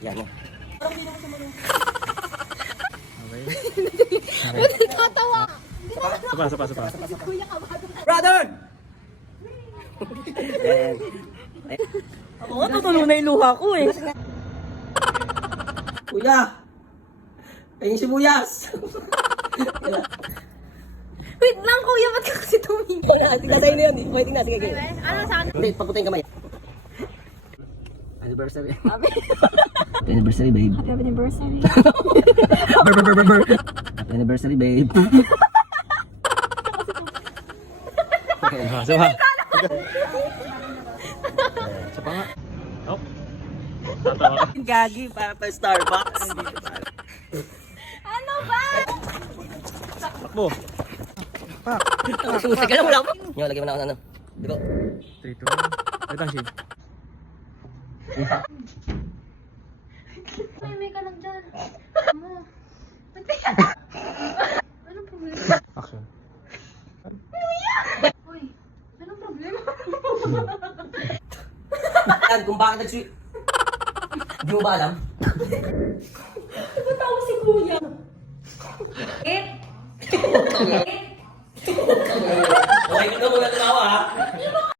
Yan mo. Okay. Tatawa. Sapa. Brother! Oo, tutulo na yung luha ko eh. Kuya! Ayun sibuyas! Wait lang, kuya, ba't ka kasi tumingin? Tingnan sa'yo na yan eh. Waiting na, sige. Ano sa akin? Hindi, pagputin kamay. Anniversary. Happy anniversary, babe. Happy anniversary. Happy anniversary, babe. Sapa. Sapa nga. Oh. Tatawa ka. Gagi, para pa Starbucks. Ano ba? Takbo. Susi ka na, wala ko. Yung lagyan mo na ako ng ano. Diba? 3, 2, 1. Wait lang, Shane. May ka lang dyan. Ano? Anong problema? Action. Uy, anong problema? Yan, kung bakit nag-sweet. Di mo ba alam? Ba't ako si kuya? Eh?